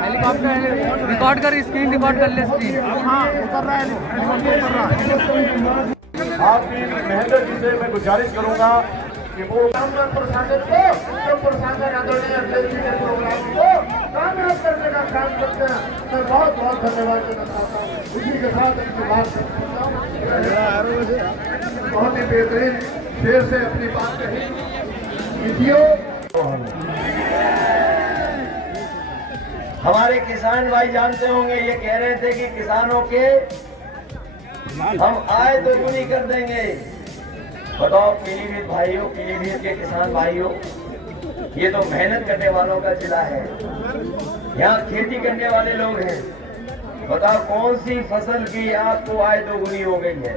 Helicopter record कर, screen record कर ले, स्क्रीन। हाँ उतर रहा है। आपकी मेहनत से मैं गुजारिश करूंगा कि वो प्रशासन को प्रशासन आदरणीय अध्यक्ष के प्रोग्राम को कामयाब करने का काम करते हैं। मैं बहुत बहुत धन्यवाद देना चाहता हूँ। उसी के साथ अपनी बात बहुत ही बेहतरीन शेर से अपनी बात कही। हमारे किसान भाई जानते होंगे, ये कह रहे थे कि किसानों के हम आय दोगुनी कर देंगे। बताओ पीलीभीत भाइयों, पीलीभीत के किसान भाइयों, ये तो मेहनत करने वालों का जिला है। यहाँ खेती करने वाले लोग हैं। बताओ कौन सी फसल की आपको आय दोगुनी हो गई है?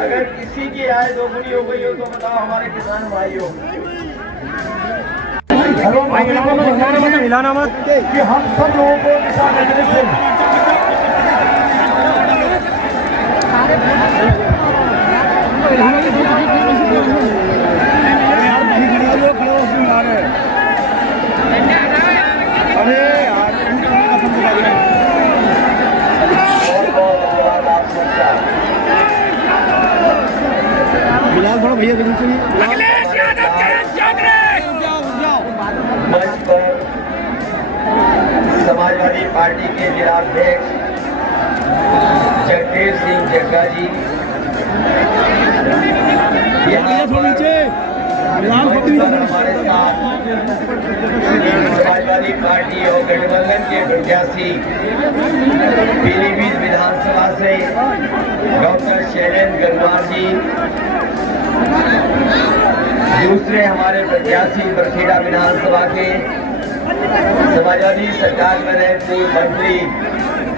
अगर किसी की आय दोगुनी हो गई हो तो बताओ हमारे किसान भाइयों। हिलाना मत कि हम सब लोगों को किसान मजलिस से थोड़ा भैया मंच पर समाजवादी पार्टी के जिलाध्यक्ष जगदेव सिंह जग्गा जी, हमारे साथ समाजवादी पार्टी और गठबंधन के प्रत्याशी पीलीभीत विधानसभा से डॉक्टर शैलेंद्र गंगवार जी, दूसरे हमारे प्रत्याशी बरखेड़ा विधानसभा के समाजवादी सरकार में रहते मंत्री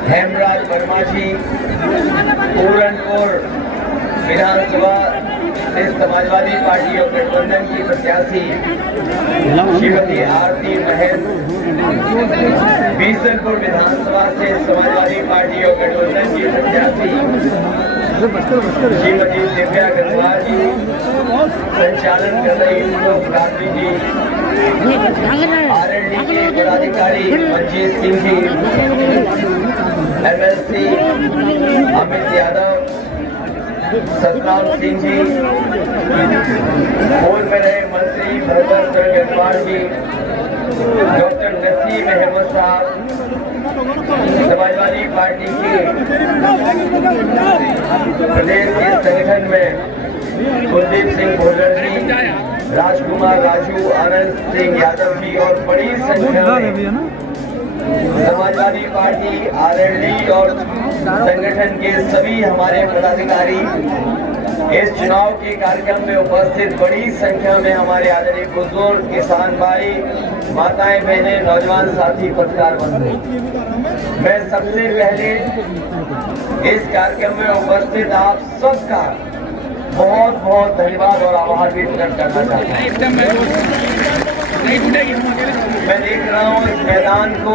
हेमराज वर्मा जी, पूरनपुर विधानसभा से समाजवादी पार्टी और गठबंधन की प्रत्याशी श्रीमती आरती महल, बीसलपुर विधानसभा से समाजवादी पार्टी और गठबंधन की प्रत्याशी श्रीमती दिव्या गंगवार जी, संचालन कर रही गांधी जी, आरएलडी के पदाधिकारी मंजीत सिंह जी, एमएलसी अमित यादव, सतनाम सिंह जी, बोल में रहे मंत्री भरत गंगवार जी, डॉक्टर नसीम अहमद साहब, समाजवादी पार्टी के प्रदेश के संगठन में कुलदीप सिंह भोजर जी, राजकुमार राजू, आनंद सिंह यादव जी और बड़ी संख्या में समाजवादी पार्टी, आरएलडी और संगठन के सभी हमारे पदाधिकारी इस चुनाव के कार्यक्रम में उपस्थित बड़ी संख्या में हमारे आदरणीय बुजुर्ग, किसान भाई, माताएं, बहनें, नौजवान साथी, पत्रकार बंधु, मैं सबसे पहले इस कार्यक्रम में उपस्थित आप सबका बहुत बहुत धन्यवाद और आभार व्यक्त करना चाहता हूँ। मैं देख रहा हूँ इस मैदान को,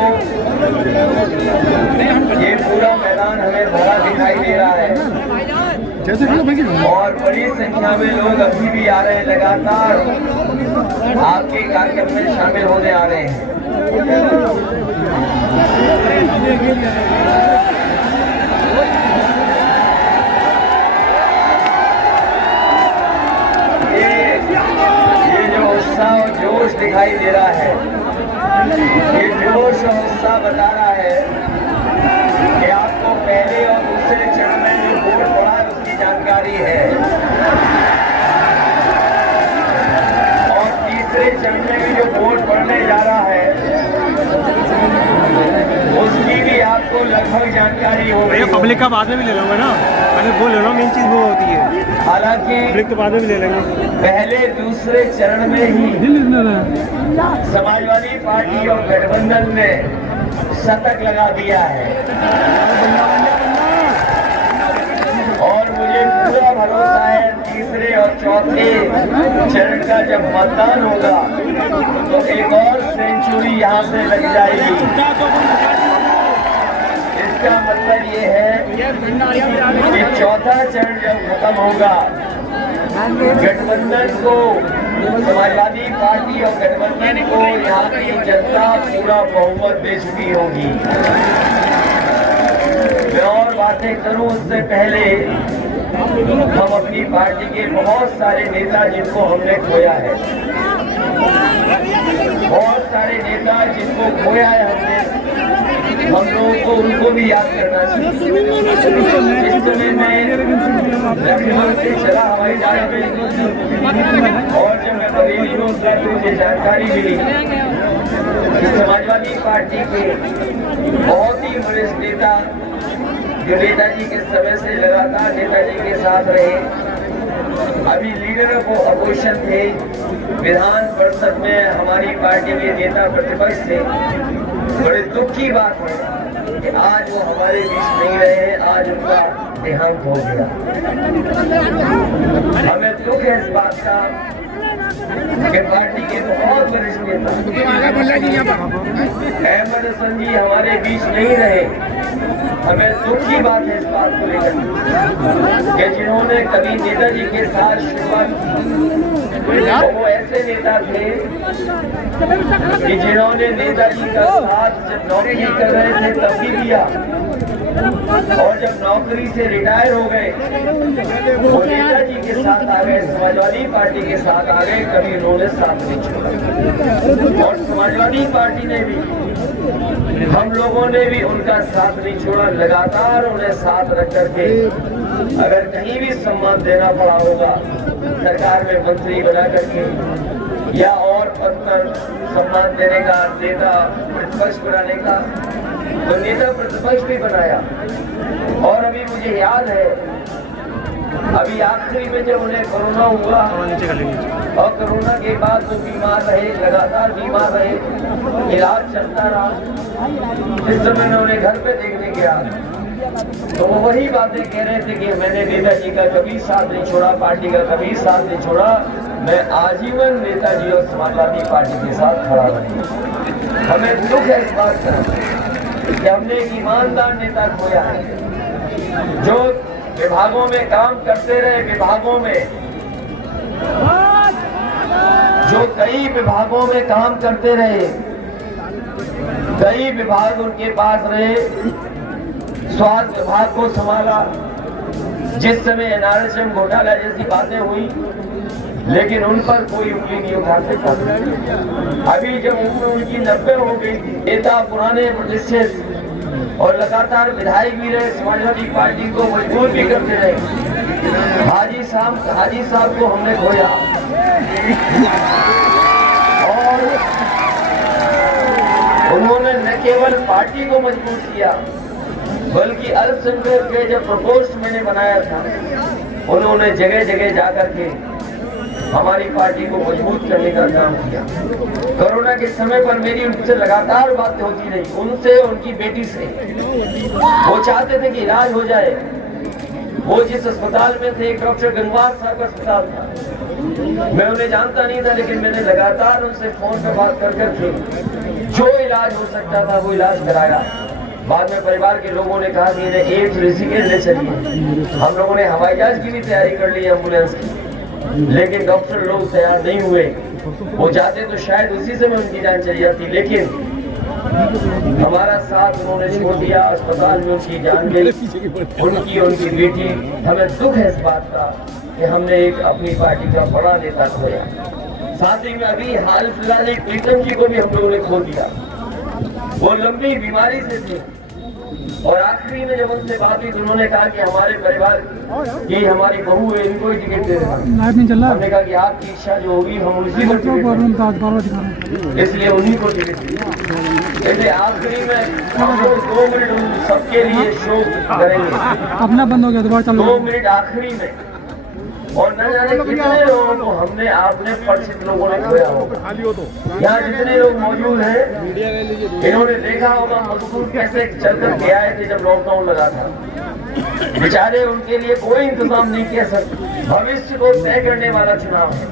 ये पूरा मैदान हमें भरा दिखाई दे रहा है और बड़ी संख्या में लोग अभी भी आ रहे हैं, लगातार आपके कार्यक्रम में शामिल होने आ रहे हैं। ये जो उत्साह और जोश दिखाई दे रहा है, ये जोश और उत्साह बता रहा है कि आपको पहले और दूसरे चरण में जो वोट पड़ा है उसकी जानकारी है और तीसरे चरण में भी जो वोट पड़ने जा रहा है उसकी भी आपको लगभग जानकारी होगी। पब्लिक का बाद में भी ले लूंगा ना, अरे वो ले लो, मेन चीज वो होती है। हालांकि पब्लिक तो बाद में भी ले लेंगे। पहले दूसरे चरण में ही समाजवादी पार्टी और गठबंधन ने शतक लगा दिया है और मुझे पूरा भरोसा है तीसरे और चौथे चरण का जब मतदान होगा तो एक और सेंचुरी यहाँ से लग जाएगी। इसका मतलब ये है कि चौथा चरण जब खत्म होगा, गठबंधन को समाजवादी पार्टी और गठबंधन को यहाँ की जनता पूरा बहुमत दे चुकी होगी। मैं और बातें करूं उससे पहले हम अपनी पार्टी के बहुत सारे नेता जिनको हमने खोया है, बहुत सारे नेता जिनको खोया है हमने, हम लोगों को उनको भी याद करना चाहिए। इस समय मैं लखनऊ से चला हवाई जहाज में और जब मैं बरेली पहुंचा तो मुझे जानकारी मिली कि समाजवादी पार्टी के बहुत ही वरिष्ठ नेता जो नेताजी के समय से लगातार नेताजी के साथ रहे, अभी लीडर ऑफ अपोजिशन थे, विधान परिषद में हमारी पार्टी के नेता प्रतिपक्ष थे। बड़े दुख की बात है कि आज वो हमारे बीच नहीं रहे, आज उनका देहांत हो गया। हमें दुख है इस बात का कि पार्टी के बहुत वरिष्ठ नेता अहमद हसन जी हमारे बीच नहीं रहे। हमें दुख की बात है इस बात को लेकर कि जिन्होंने कभी नेताजी के साथ शुरुआत की, वो ऐसे नेता थे कि जिन्होंने नेताजी का साथ जब नौकरी कर रहे थे तब भी दिया, और जब नौकरी से रिटायर हो गए वो नेताजी के साथ आ गए, समाजवादी पार्टी के साथ आ गए, कभी उन्होंने साथ नहीं छोड़ा। और समाजवादी पार्टी ने भी, हम लोगों ने भी उनका साथ नहीं छोड़ा, लगातार उन्हें साथ रख करके अगर कहीं भी सम्मान देना पड़ा होगा सरकार में मंत्री बना करके या और पद पर सम्मान देने का, नेता प्रतिपक्ष बनाने का, तो नेता प्रतिपक्ष भी बनाया। और अभी मुझे याद है अभी आखिरी में जब उन्हें कोरोना हुआ और कोरोना के बाद वो बीमार रहे, लगातार बीमार रहे, इलाज चलता रहा। इस समय मैं उन्हें घर पे देखने गया तो वो वही बातें कह रहे थे कि मैंने नेताजी का कभी साथ नहीं छोड़ा, पार्टी का कभी साथ नहीं छोड़ा, मैं आजीवन नेताजी और समाजवादी पार्टी के साथ खड़ा रही। हमें दुख है इस बात का कि हमने एक ईमानदार नेता खोया है जो विभागों में काम करते रहे, विभागों में जो कई विभागों में काम करते रहे, कई विभाग उनके पास रहे, स्वास्थ्य विभाग को संभाला, जिस समय एनआरएचएम घोटाला जैसी बातें हुई लेकिन उन पर कोई उंगली नहीं उठाते था। अभी जब उम्र उनकी 90 हो गई थी, नेता पुराने प्रतिष्ठित और लगातार विधायक भी रहे, समाजवादी पार्टी को मजबूत भी करते रहे। हाजी साहब को हमने खोया और उन्होंने न केवल पार्टी को मजबूत किया बल्कि अल्पसंख्यक के जब प्रपोस्ट मैंने बनाया था उन्होंने जगह जगह जाकर के हमारी पार्टी को मजबूत करने का काम किया। कोरोना के समय पर मेरी उनसे लगातार बातें होती रही, उनसे, उनकी बेटी से। वो चाहते थे कि इलाज हो जाए। वो जिस अस्पताल में थे, एक डॉक्टर गंगवार साहब का अस्पताल था, मैं उन्हें जानता नहीं था लेकिन मैंने लगातार उनसे फोन पर बात कर करके जो इलाज हो सकता था वो इलाज कराया। बाद में परिवार के लोगों ने कहा कि इन्हें एम्स ऋषिकेश ले चलिए। हम लोगों ने हवाई जहाज की भी तैयारी कर ली, एम्बुलेंस की, लेकिन डॉक्टर लोग तैयार नहीं हुए। वो जाते तो शायद उसी समय उनकी जान चली जाती, लेकिन हमारा साथ उन्होंने छोड़ दिया। अस्पताल में उनकी जान गई, उनकी बेटी। हमें दुख है इस बात का कि हमने एक अपनी पार्टी का बड़ा नेता खोया। साथ ही में अभी हाल फिलहाल एक प्रीतम जी को भी हम लोगों ने खो दिया। वो लंबी बीमारी से थे और आखिरी में जब उनसे बात हुई तो उन्होंने कहा कि हमारे परिवार की हमारी बहू है, इनको ही टिकट दे देना। हमने कहा कि आपकी इच्छा जो होगी हम उसी को टिकट देंगे, इसलिए उन्हीं को टिकट दिया। इसलिए आखिरी में हम लोग 2 मिनट सबके लिए शो करेंगे। अपना बंद हो गया, दोबारा चलो। 2 मिनट आखिरी में, और न जाने कितने लोगों को हमने आपने परिचित लोगों ने खोया होगा। यहाँ जितने लोग मौजूद हैं इन्होंने देखा होगा मजदूर कैसे चलकर के आए थे जब लॉकडाउन लगा था। बेचारे, उनके लिए कोई इंतजाम नहीं किया। सर, भविष्य को तय करने वाला चुनाव है।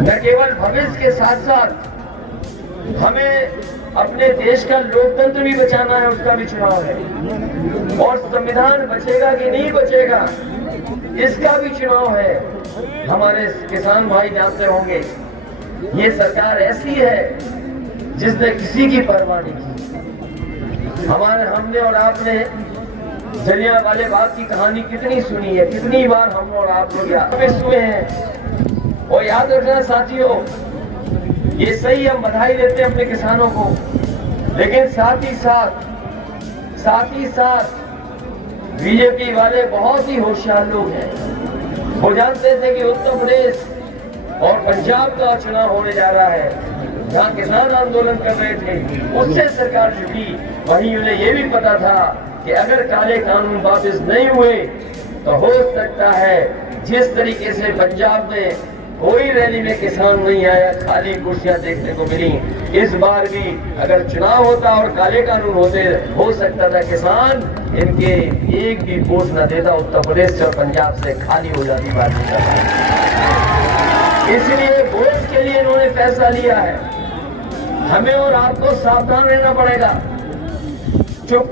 न केवल भविष्य के साथ साथ हमें अपने देश का लोकतंत्र भी बचाना है, उसका भी चुनाव है। और संविधान बचेगा कि नहीं बचेगा इसका भी चुनाव है। हमारे किसान भाई जानते होंगे ये सरकार ऐसी है जिसने किसी की परवाह नहीं की। हमने और आपने जलियांवाले बाग की कहानी कितनी सुनी है, कितनी बार हम और आप लोग याद हुए हैं। और याद रखना साथियों, ये सही हम बधाई देते हैं अपने किसानों को, लेकिन साथ ही साथ बीजेपी वाले बहुत ही होशियार लोग हैं। वो जानते थे कि उत्तर प्रदेश और पंजाब का चुनाव होने जा रहा है, जहाँ किसान आंदोलन कर रहे थे, उससे सरकार जुड़ी। वहीं उन्हें ये भी पता था कि अगर काले कानून वापस नहीं हुए तो हो सकता है जिस तरीके से पंजाब में कोई रैली में किसान नहीं आया, खाली कुर्सियां देखने को मिली, इस बार भी अगर चुनाव होता और काले कानून होते, हो सकता था किसान इनके एक भी वोट न देता, उत्तर प्रदेश से और पंजाब से खाली हो जाती बात। इसलिए वोट के लिए इन्होंने फैसला लिया है। हमें और आपको सावधान रहना पड़ेगा। चुप